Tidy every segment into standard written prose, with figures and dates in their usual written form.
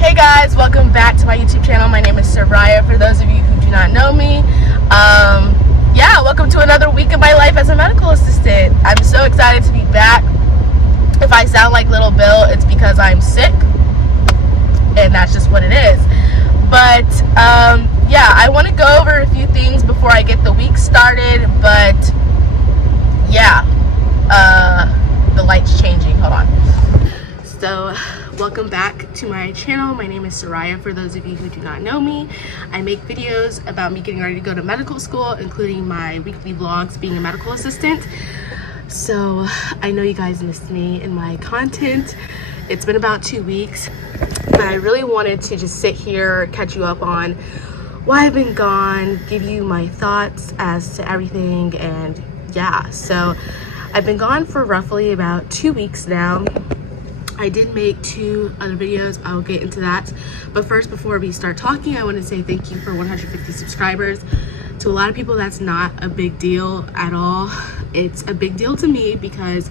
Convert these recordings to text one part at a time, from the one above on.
Hey guys, welcome back to my YouTube channel. My name is Seriah, for those of you who do not know me. Yeah, welcome to another week of my life as a medical assistant. I'm so excited to be back. If I sound like Little Bill, it's because I'm sick, and that's just what it is. But yeah, I want to go over a few things before I get the week started. But yeah, the light's changing. Hold on. So welcome back to my channel. My name is Seriah, for those of you who do not know me. I make videos about me getting ready to go to medical school, including my weekly vlogs being a medical assistant. So I know you guys missed me in my content. It's been about 2 weeks, but I really wanted to just sit here, catch you up on why I've been gone, give you my thoughts as to everything. And yeah, so I've been gone for roughly about 2 weeks now. I did make 2 other videos. I'll get into that. But first, before we start talking, I want to say thank you for 150 subscribers. To a lot of people, that's not a big deal at all. It's a big deal to me because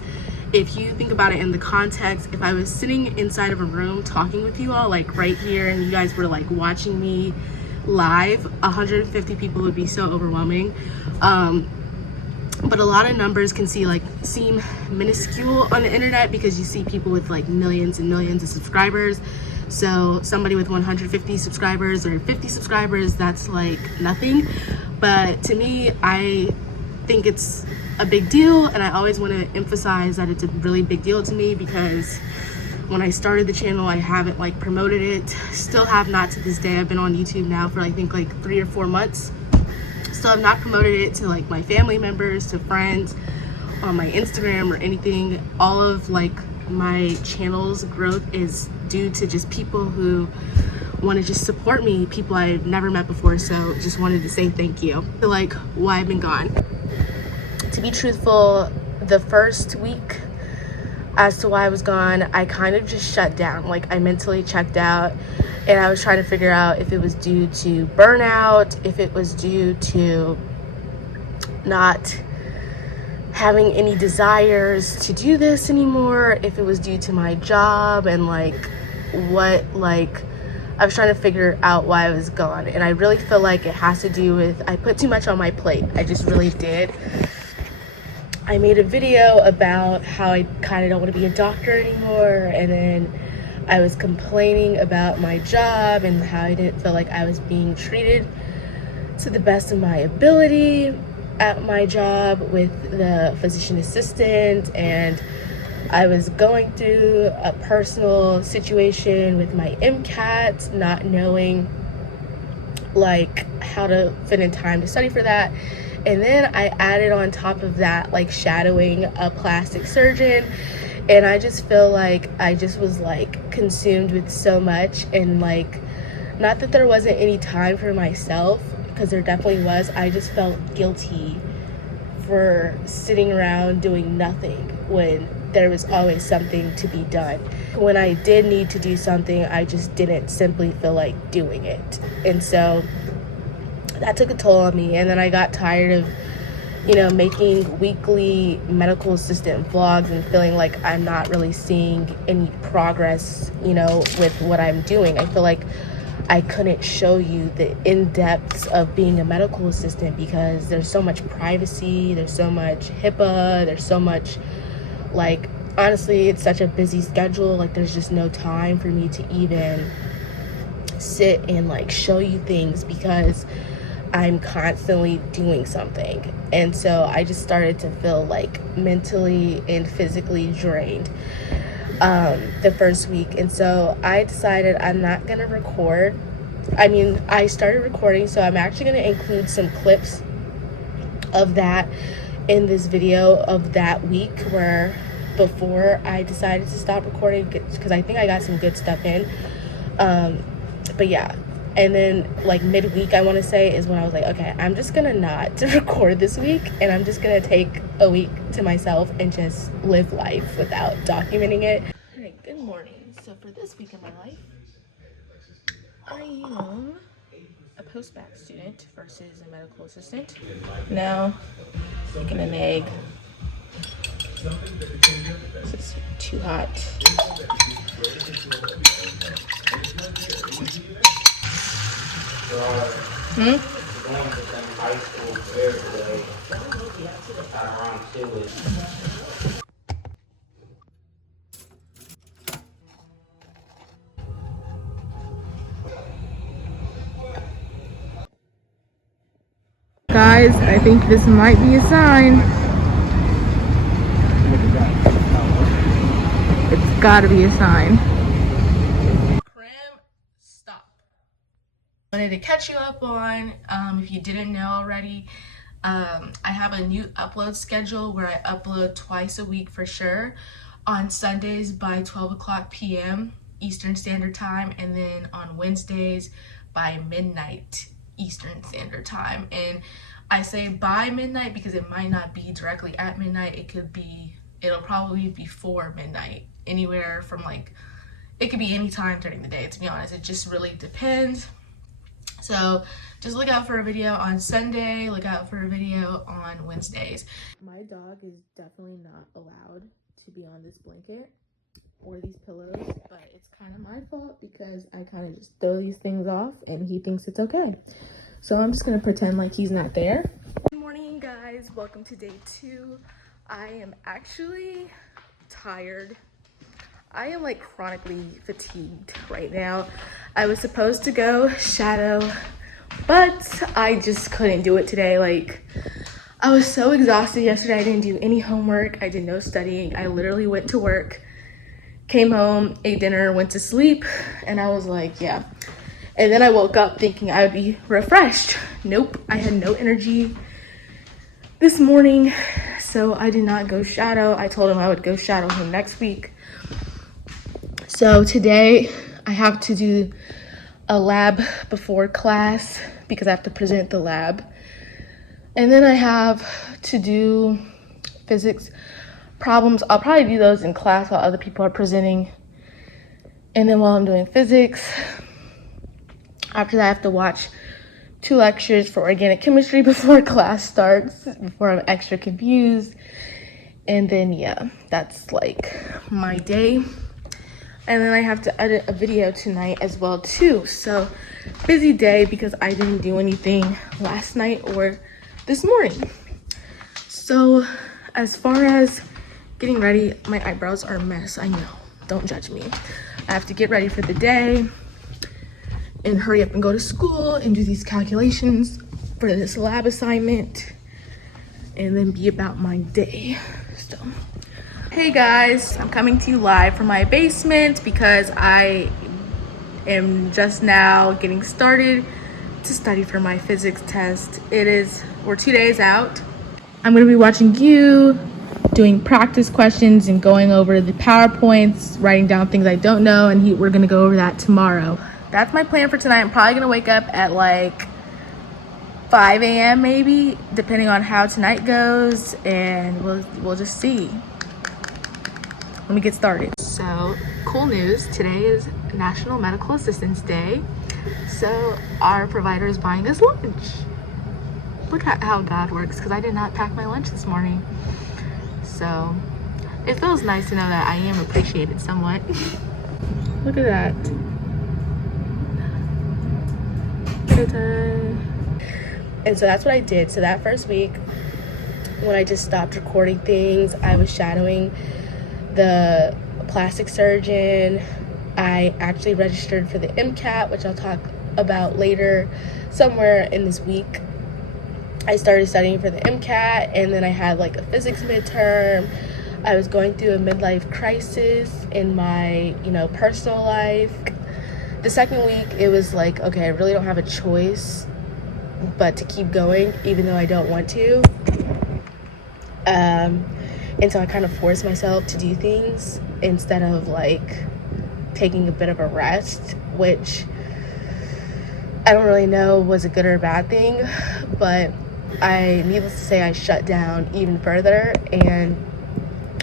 if you think about it in the context, if I was sitting inside of a room talking with you all, like right here, and you guys were like watching me live, 150 people would be so overwhelming. But a lot of numbers can seem minuscule on the internet because you see people with like millions and millions of subscribers. So somebody with 150 subscribers or 50 subscribers, that's like nothing. But to me, I think it's a big deal, and I always want to emphasize that it's a really big deal to me because when I started the channel, I haven't like promoted it. Still have not to this day. I've been on YouTube now for I think like 3 or 4 months. Still have not promoted it to like my family members, to friends, on my Instagram or anything. All of like my channel's growth is due to just people who want to just support me, people I've never met before. So just wanted to say thank you. So like why I've been gone. To be truthful, the first week as to why I was gone, I kind of just shut down. Like I mentally checked out. And I was trying to figure out if it was due to burnout, if it was due to not having any desires to do this anymore, if it was due to my job, and I was trying to figure out why I was gone. And I really feel like it has to do with, I put too much on my plate. I just really did. I made a video about how I kind of don't want to be a doctor anymore, and then I was complaining about my job and how I didn't feel like I was being treated to the best of my ability at my job with the physician assistant. And I was going through a personal situation with my MCAT, not knowing like how to fit in time to study for that. And then I added on top of that like shadowing a plastic surgeon. And I just feel like I just was like consumed with so much, and like, not that there wasn't any time for myself, because there definitely was. I just felt guilty for sitting around doing nothing when there was always something to be done. When I did need to do something, I just didn't simply feel like doing it. And so that took a toll on me. And then I got tired of making weekly medical assistant vlogs and feeling like I'm not really seeing any progress, with what I'm doing. I feel like I couldn't show you the in-depths of being a medical assistant because there's so much privacy, there's so much HIPAA, there's so much, like, honestly, it's such a busy schedule. Like, there's just no time for me to even sit and like show you things because I'm constantly doing something. And so I just started to feel like mentally and physically drained the first week. And so I decided I'm not gonna record. I started recording, so I'm actually gonna include some clips of that in this video of that week where before I decided to stop recording, because I think I got some good stuff in. But yeah. And then like midweek, I want to say, is when I was like, okay, I'm just gonna not record this week, and I'm just gonna take a week to myself and just live life without documenting it. All right, good morning. So for this week in my life, I am a post-bac student versus a medical assistant. Now, making an egg. This is too hot. Hmm? Going to some high school fair today at around 2-ish. Guys, I think this might be a sign. It's gotta be a sign. Stop. I wanted to catch you up on, if you didn't know already, I have a new upload schedule where I upload twice a week for sure, on Sundays by 12 o'clock p.m. Eastern Standard Time, and then on Wednesdays by midnight Eastern Standard Time. And I say by midnight because it might not be directly at midnight. It'll probably be before midnight, anywhere from like, it could be any time during the day, to be honest. It just really depends. So just look out for a video on Sunday, look out for a video on Wednesdays. My dog is definitely not allowed to be on this blanket or these pillows, but it's kind of my fault because I kind of just throw these things off and he thinks it's okay. So I'm just gonna pretend like he's not there. Good morning, guys. Welcome to day 2. I am actually tired. I am like chronically fatigued right now. I was supposed to go shadow, but I just couldn't do it today. Like, I was so exhausted yesterday. I didn't do any homework. I did no studying. I literally went to work, came home, ate dinner, went to sleep, and I was like, yeah. And then I woke up thinking I would be refreshed. Nope, I had no energy this morning, so I did not go shadow. I told him I would go shadow him next week. So today I have to do a lab before class because I have to present the lab. And then I have to do physics problems. I'll probably do those in class while other people are presenting. And then while I'm doing physics, after that I have to watch 2 lectures for organic chemistry before class starts, before I'm extra confused. And then yeah, that's like my day. And then I have to edit a video tonight as well too. So busy day because I didn't do anything last night or this morning. So as far as getting ready, my eyebrows are a mess. I know, don't judge me. I have to get ready for the day and hurry up and go to school and do these calculations for this lab assignment and then be about my day. So hey guys, I'm coming to you live from my basement because I am just now getting started to study for my physics test. We're 2 days out. I'm gonna be watching you, doing practice questions and going over the PowerPoints, writing down things I don't know, and we're gonna go over that tomorrow. That's my plan for tonight. I'm probably gonna wake up at like 5 a.m. maybe, depending on how tonight goes, and we'll just see. Let me get started. So, cool news. Today is National Medical Assistance Day. So, our provider is buying us lunch. Look at how God works, because I did not pack my lunch this morning. So, it feels nice to know that I am appreciated somewhat. Look at that. And so that's what I did. So that first week, when I just stopped recording things, I was shadowing the plastic surgeon. I actually registered for the MCAT, which I'll talk about later somewhere in this week. I started studying for the MCAT, and then I had like a physics midterm. I was going through a midlife crisis in my, personal life. The second week, it was like, okay, I really don't have a choice but to keep going, even though I don't want to. And so I kind of forced myself to do things instead of like taking a bit of a rest, which I don't really know was a good or a bad thing, but needless to say, I shut down even further and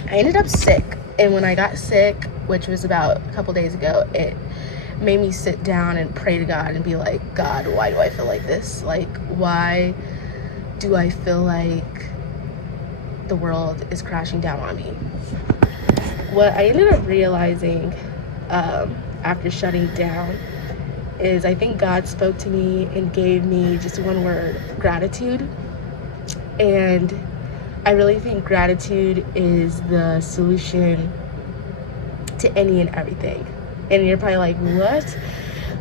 I ended up sick. And when I got sick, which was about a couple days ago, it made me sit down and pray to God and be like, God, why do I feel like this? Like, why do I feel like the world is crashing down on me? What I ended up realizing after shutting down is I think God spoke to me and gave me just one word: gratitude. And I really think gratitude is the solution to any and everything. And you're probably like, what?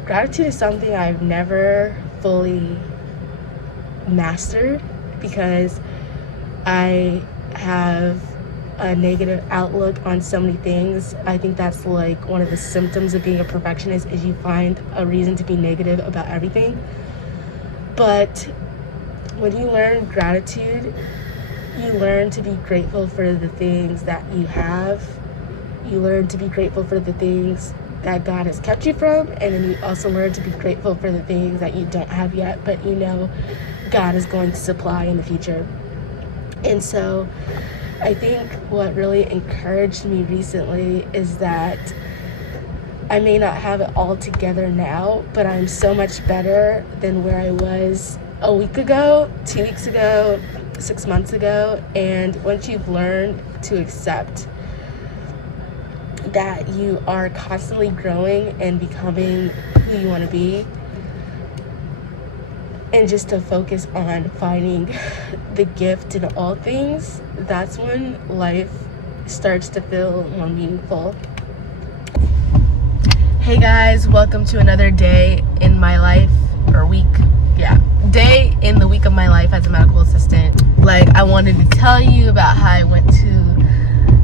Gratitude is something I've never fully mastered because I have a negative outlook on so many things. I think that's like one of the symptoms of being a perfectionist, is you find a reason to be negative about everything. But when you learn gratitude, you learn to be grateful for the things that you have. You learn to be grateful for the things that God has kept you from, and then you also learn to be grateful for the things that you don't have yet, but you know God is going to supply in the future. And so I think what really encouraged me recently is that I may not have it all together now, but I'm so much better than where I was a week ago, 2 weeks ago, 6 months ago. And once you've learned to accept that you are constantly growing and becoming who you want to be, and just to focus on finding the gift in all things, that's when life starts to feel more meaningful. Hey guys, welcome to another day in my life, or week. Yeah, day in the week of my life as a medical assistant. Like, I wanted to tell you about how I went to,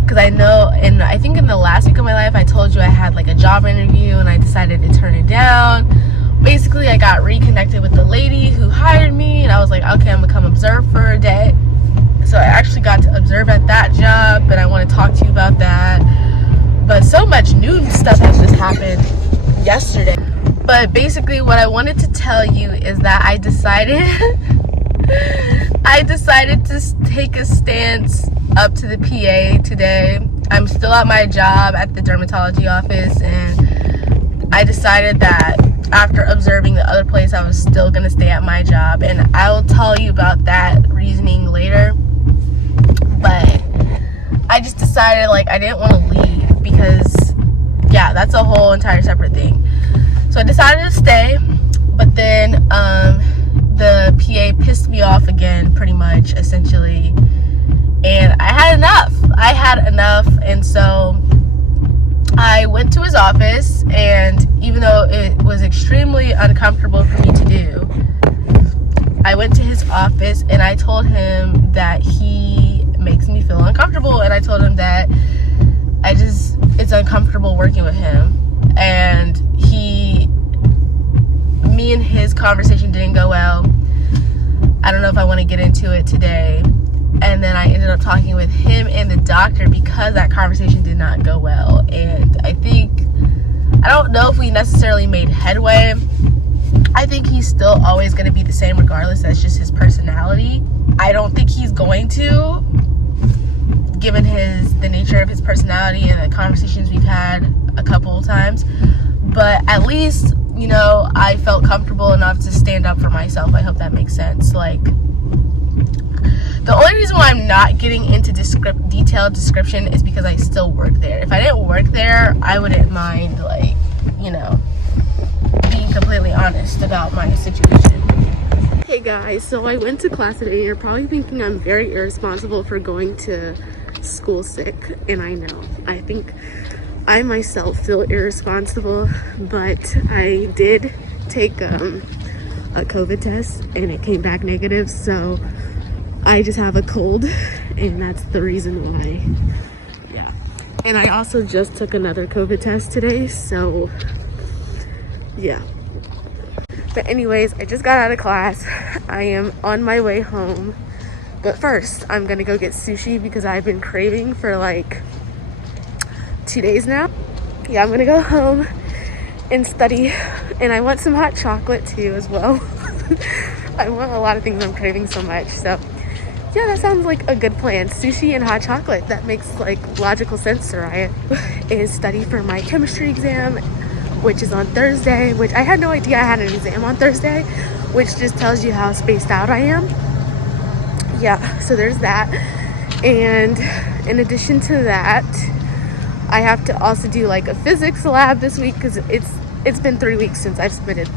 because I know, and I think in the last week of my life I told you I had like a job interview and I decided to turn it down. Basically, I got reconnected with the lady who hired me, and I was like, okay, I'm gonna come observe for a day. So I actually got to observe at that job, but I want to talk to you about that. But so much new stuff has just happened yesterday. But basically what I wanted to tell you is that I decided to take a stance up to the PA today. I'm still at my job at the dermatology office, and I decided that after observing the other place, I was still gonna stay at my job, and I will tell you about that reasoning later. But I just decided, like, I didn't want to leave because, yeah, that's a whole entire separate thing. So I decided to stay, but then the PA pissed me off again, pretty much, essentially, and I had enough. And so I went to his office, and even though it was extremely uncomfortable for me to do, I went to his office and I told him that he makes me feel uncomfortable, and I told him that it's uncomfortable working with him. And me and his conversation didn't go well. I don't know if I want to get into it today. And then I ended up talking with him and the doctor because that conversation did not go well. And I don't know if we necessarily made headway. I think he's still always going to be the same regardless. That's just his personality. I don't think he's going to, given the nature of his personality and the conversations we've had a couple of times. But at least, you know, I felt comfortable enough to stand up for myself. I hope that makes sense. Like, the only reason why I'm not getting into detailed description is because I still work there. If I didn't work there, I wouldn't mind, like, you know, being completely honest about my situation. Hey guys, so I went to class today. You're probably thinking I'm very irresponsible for going to school sick, and I know. I think I myself feel irresponsible, but I did take a COVID test and it came back negative, so I just have a cold, and that's the reason why. Yeah. And I also just took another COVID test today, so yeah. But anyways, I just got out of class. I am on my way home. But first, I'm gonna go get sushi because I've been craving for like 2 days now. Yeah, I'm gonna go home and study, and I want some hot chocolate too as well. I want a lot of things, I'm craving so much. So yeah, that sounds like a good plan. Sushi and hot chocolate, that makes like logical sense, Soraya. Is study for my chemistry exam, which is on Thursday, which I had no idea I had an exam on Thursday, which just tells you how spaced out I am. Yeah, so there's that. And in addition to that, I have to also do like a physics lab this week because it's it's been 3 weeks since I've submitted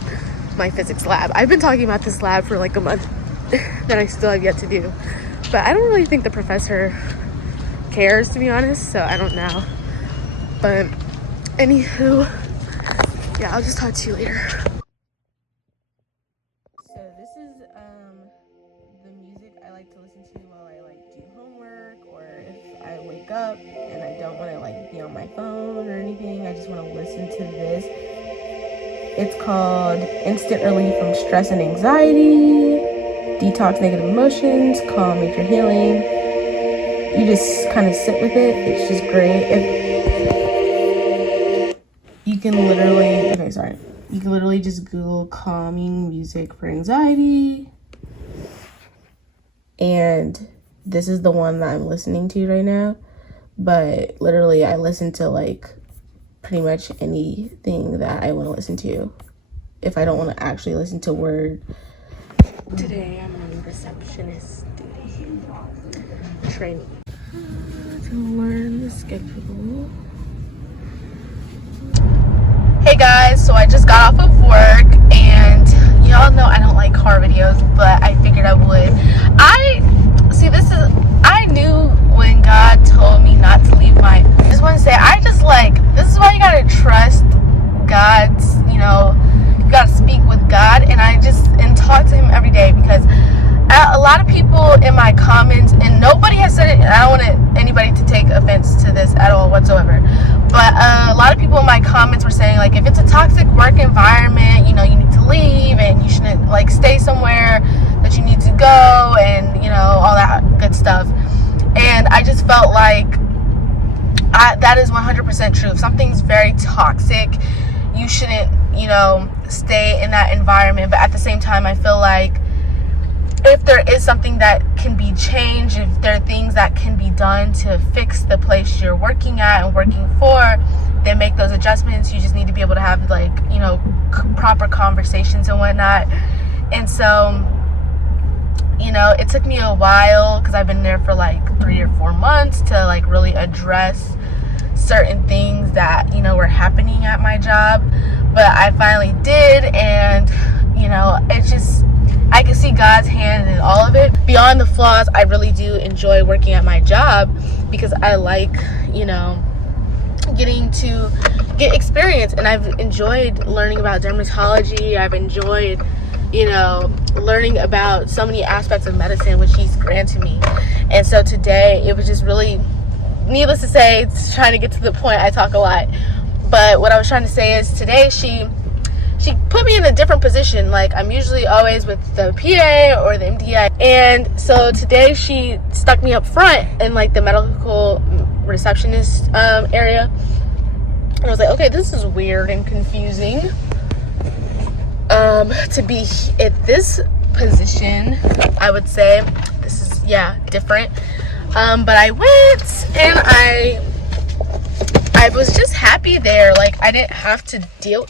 my physics lab. I've been talking about this lab for like a month that I still have yet to do. But I don't really think the professor cares, to be honest, so I don't know. But anywho, yeah, I'll just talk to you later. So this is the music I like to listen to while I like do homework, or if I wake up and I don't want to like be on my phone or anything. I just want to listen to this. It's called Instant Relief from Stress and Anxiety, Detox Negative Emotions, Calm Major Healing. You just kind of sit with it. It's just great. You can literally just Google calming music for anxiety. And this is the one that I'm listening to right now. But literally I listen to like pretty much anything that I want to listen to if I don't want to actually listen to word. Today I'm on receptionist duty training to learn the schedule. Hey guys, so I just got off of work, and y'all know I don't like car videos, but I figured I would. I knew when God told me not to leave I just want to say, this is why you gotta trust God's, you gotta speak with God, and talk to him every day, because a lot of people in my comments, and nobody has said it, and I don't want anybody to take offense to this at all whatsoever, but a lot of people in my comments were saying, like, if it's a toxic work environment, you need to leave, and you shouldn't, like, stay somewhere that you need to go, and, all that good stuff. And I just felt like that is 100% true. If something's very toxic, you shouldn't, stay in that environment. But at the same time, I feel like if there is something that can be changed, if there are things that can be done to fix the place you're working at and working for, then make those adjustments. You just need to be able to have, like, proper conversations and whatnot. And so, it took me a while, because I've been there for like 3 or 4 months, to like really address certain things that, were happening at my job. But I finally did, and, it's just, I can see God's hand in all of it. Beyond the flaws, I really do enjoy working at my job, because I like, getting to get experience, and I've enjoyed learning about dermatology. I've enjoyed, learning about so many aspects of medicine, which he's granted me. And so today, it was just really, needless to say, it's trying to get to the point, I talk a lot. But what I was trying to say is, today she put me in a different position. Like, I'm usually always with the PA or the MDI. And so today she stuck me up front in like the medical receptionist area. And I was like, okay, this is weird and confusing. To be at this position, I would say this is, different. But I went, and I was just happy there. Like, I didn't have to deal.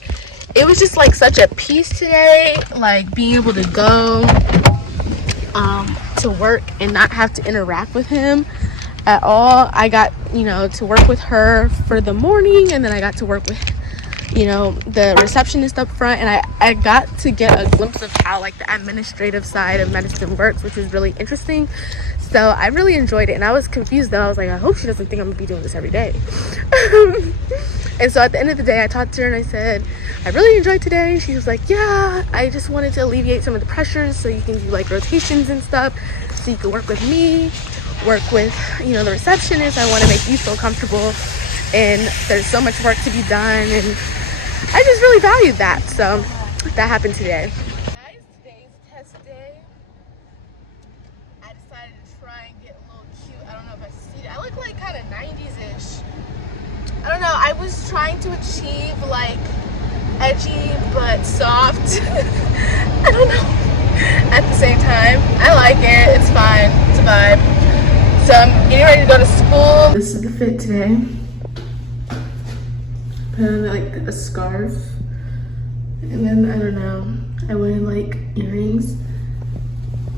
It was just like such a peace today, like being able to go to work and not have to interact with him at all. I got, to work with her for the morning, and then I got to work with, the receptionist up front, and I got to get a glimpse of how like the administrative side of medicine works, which is really interesting. So I really enjoyed it, and I was confused though. I was like, I hope she doesn't think I'm gonna be doing this every day. And so at the end of the day, I talked to her and I said, I really enjoyed today. She was like, yeah, I just wanted to alleviate some of the pressures so you can do like rotations and stuff, so you can work with me, work with, the receptionist. I want to make you feel comfortable, and there's so much work to be done, and I just really valued that. So that happened today. Guys, today's test day. I decided to try and get a little cute. I don't know if I see it. I look like kind of 90s-ish. I don't know. I was trying to achieve like edgy but soft. I don't know. At the same time, I like it. It's fine. It's a vibe. So I'm getting ready to go to school. This is the fit today. Put on like a scarf, and then I don't know. I went in like earrings,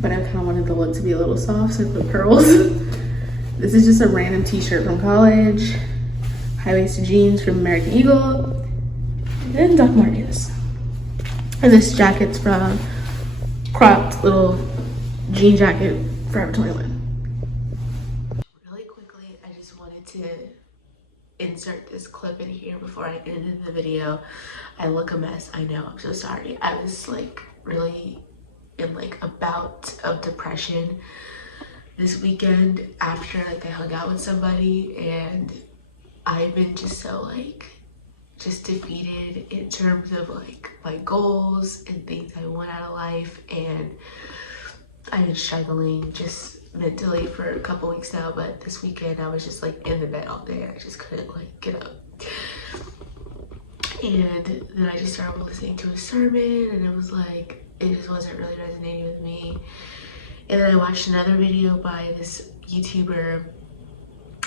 but I kind of wanted the look to be a little soft, so I put pearls. This is just a random t-shirt from college. High-waisted jeans from American Eagle. and Doc Martens. And this jacket's from cropped little jean jacket, Forever 21. Really quickly, I just wanted to insert this clip in here before I ended the video. I look a mess, I know, I'm so sorry. I was like really in like a bout of depression this weekend after like I hung out with somebody, and I've been just so like just defeated in terms of like my goals and things I want out of life, and I've been struggling just mentally for a couple weeks now. But this weekend I was just like in the bed all day. I just couldn't like get up, and then I just started listening to a sermon, and it was like it just wasn't really resonating with me. And then I watched another video by this YouTuber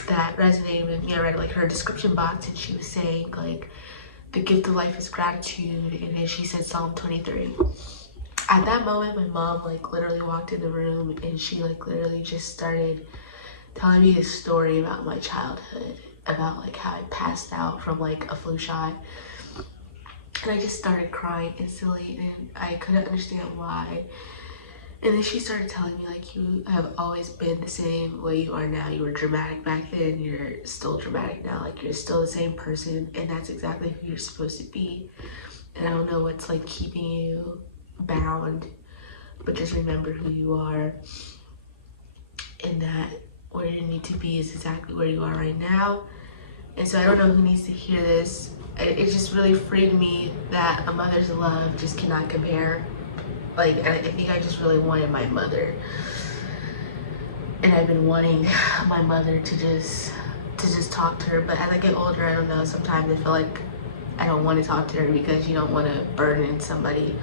that resonated with me. I read like her description box, and she was saying like the gift of life is gratitude, and then she said Psalm 23. At that moment, my mom like literally walked in the room, and she like literally just started telling me this story about my childhood, about like how I passed out from like a flu shot, and I just started crying instantly, and I couldn't understand why. And then she started telling me like, you have always been the same way you are now. You were dramatic back then, you're still dramatic now, like you're still the same person, and that's exactly who you're supposed to be. And I don't know what's like keeping you bound, but just remember who you are, and that where you need to be is exactly where you are right now. And so I don't know who needs to hear this. It just really freed me that a mother's love just cannot compare. Like, and I think I just really wanted my mother, and I've been wanting my mother to just talk to her. But as I get older, I don't know, sometimes I feel like I don't want to talk to her because you don't want to burden somebody.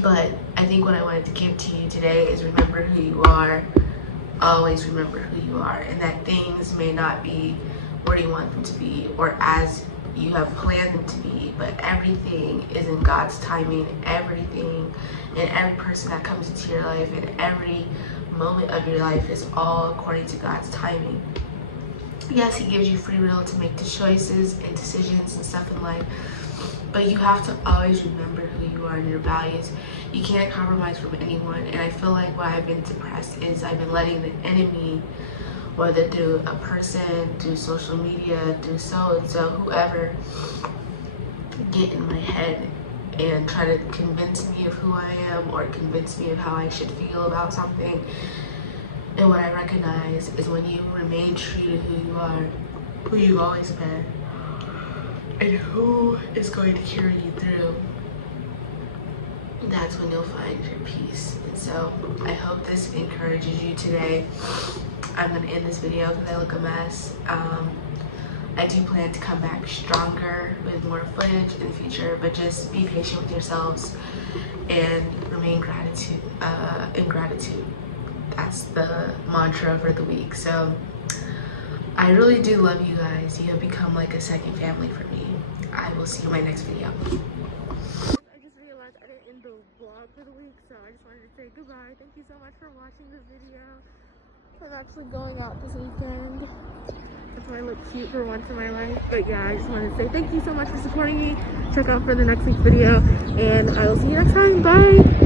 But I think what I wanted to give to you today is remember who you are. Always remember who you are, and that things may not be where you want them to be or as you have planned them to be, but everything is in God's timing. Everything and every person that comes into your life and every moment of your life is all according to God's timing. Yes, he gives you free will to make the choices and decisions and stuff in life, but you have to always remember who you are and your values. You can't compromise from anyone. And I feel like why I've been depressed is I've been letting the enemy, whether through a person, through social media, through so-and-so, whoever, get in my head and try to convince me of who I am or convince me of how I should feel about something. And what I recognize is when you remain true to who you are, who you've always been, and who is going to carry you through, that's when you'll find your peace. And so I hope this encourages you today. I'm gonna end this video because I look a mess. I do plan to come back stronger with more footage in the future, but just be patient with yourselves and remain in gratitude. That's the mantra for the week. So I really do love you guys. You have become like a second family for me. I will see you in my next video. I just realized I didn't end the vlog for the week, so I just wanted to say goodbye. Thank you so much for watching the video. I'm actually going out this weekend. That's why I look cute for once in my life. But yeah, I just wanted to say thank you so much for supporting me. Check out for the next week's video, and I will see you next time. Bye!